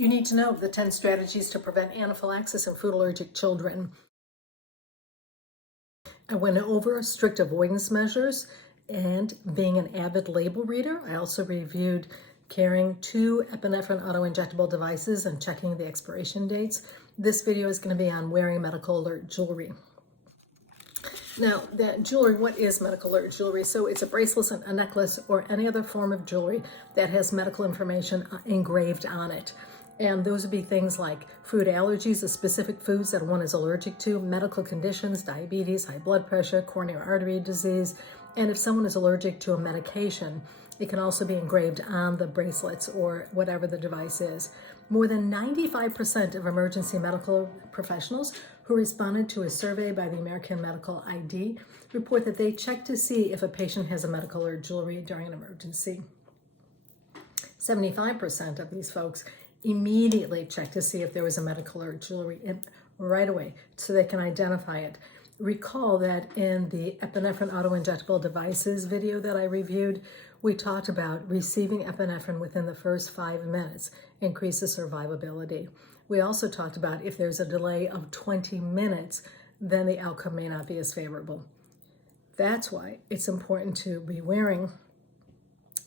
You need to know the 10 strategies to prevent anaphylaxis in food allergic children. I went over strict avoidance measures and being an avid label reader. I also reviewed carrying 2 epinephrine auto-injectable devices and checking the expiration dates. This video is going to be on wearing medical alert jewelry. Now, that jewelry, what is medical alert jewelry? So it's a bracelet, a necklace, or any other form of jewelry that has medical information engraved on it. And those would be things like food allergies, the specific foods that one is allergic to, medical conditions, diabetes, high blood pressure, coronary artery disease, and if someone is allergic to a medication, it can also be engraved on the bracelets or whatever the device is. More than 95% of emergency medical professionals who responded to a survey by the American Medical ID report that they check to see if a patient has a medical alert jewelry during an emergency. 75% of these folks immediately check to see if there was a medical alert jewelry right away so they can identify it. Recall that in the epinephrine auto-injectable devices video that I reviewed, we talked about receiving epinephrine within the first 5 minutes increases survivability. We also talked about if there's a delay of 20 minutes, then the outcome may not be as favorable. That's why it's important to be wearing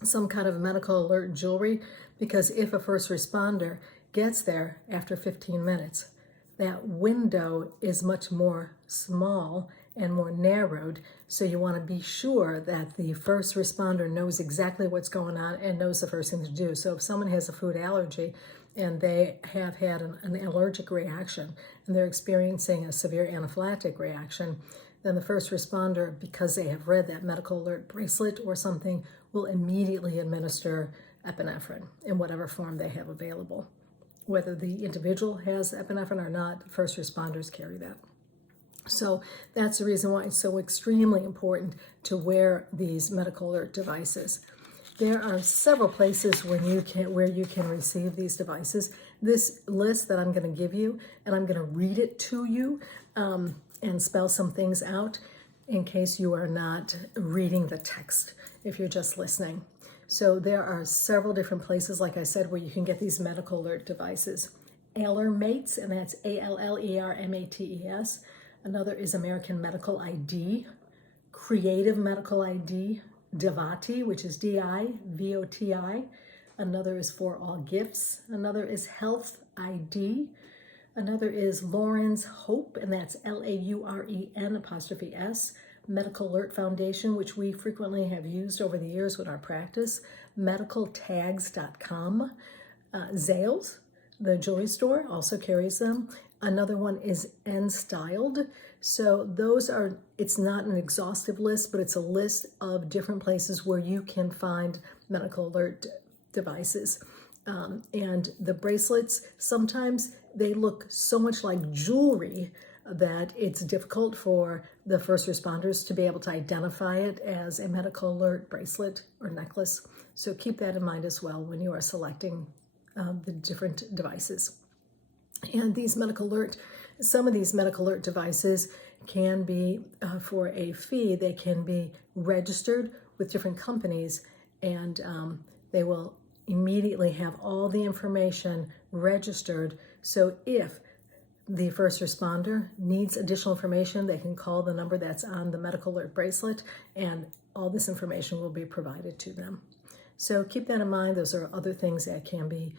some kind of medical alert jewelry, because if a first responder gets there after 15 minutes, that window is much more small and more narrowed. So you want to be sure that the first responder knows exactly what's going on and knows the first thing to do. So if someone has a food allergy and they have had an allergic reaction and they're experiencing a severe anaphylactic reaction, then the first responder, because they have read that medical alert bracelet or something, will immediately administer epinephrine in whatever form they have available. Whether the individual has epinephrine or not, first responders carry that. So that's the reason why it's so extremely important to wear these medical alert devices. There are several places where you can receive these devices. This list that I'm going to give you, and I'm going to read it to you and spell some things out in case you are not reading the text, if you're just listening. So there are several different places, like I said, where you can get these medical alert devices. Allermates, and that's ALLERMATES. Another is American Medical ID, Creative Medical ID, Divati, which is DIVOTI. Another is For All Gifts. Another is Health ID. Another is Lauren's Hope, and that's LAUREN''S. Medical Alert Foundation, which we frequently have used over the years with our practice. Medicaltags.com. Zales, the jewelry store, also carries them. Another one is N-Styled. So those are, it's not an exhaustive list, but it's a list of different places where you can find medical alert devices. And the bracelets, sometimes they look so much like jewelry that it's difficult for the first responders to be able to identify it as a medical alert bracelet or necklace. So keep that in mind as well when you are selecting the different devices. And these medical alert, some of these medical alert devices can be, for a fee, they can be registered with different companies, and they will immediately have all the information registered. So if the first responder needs additional information, they can call the number that's on the medical alert bracelet, and all this information will be provided to them. So keep that in mind. Those are other things that can be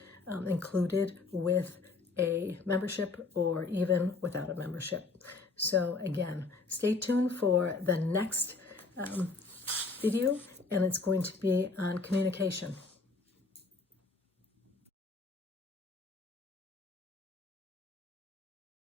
included with a membership or even without a membership. So again, stay tuned for the next video, and it's going to be on communication.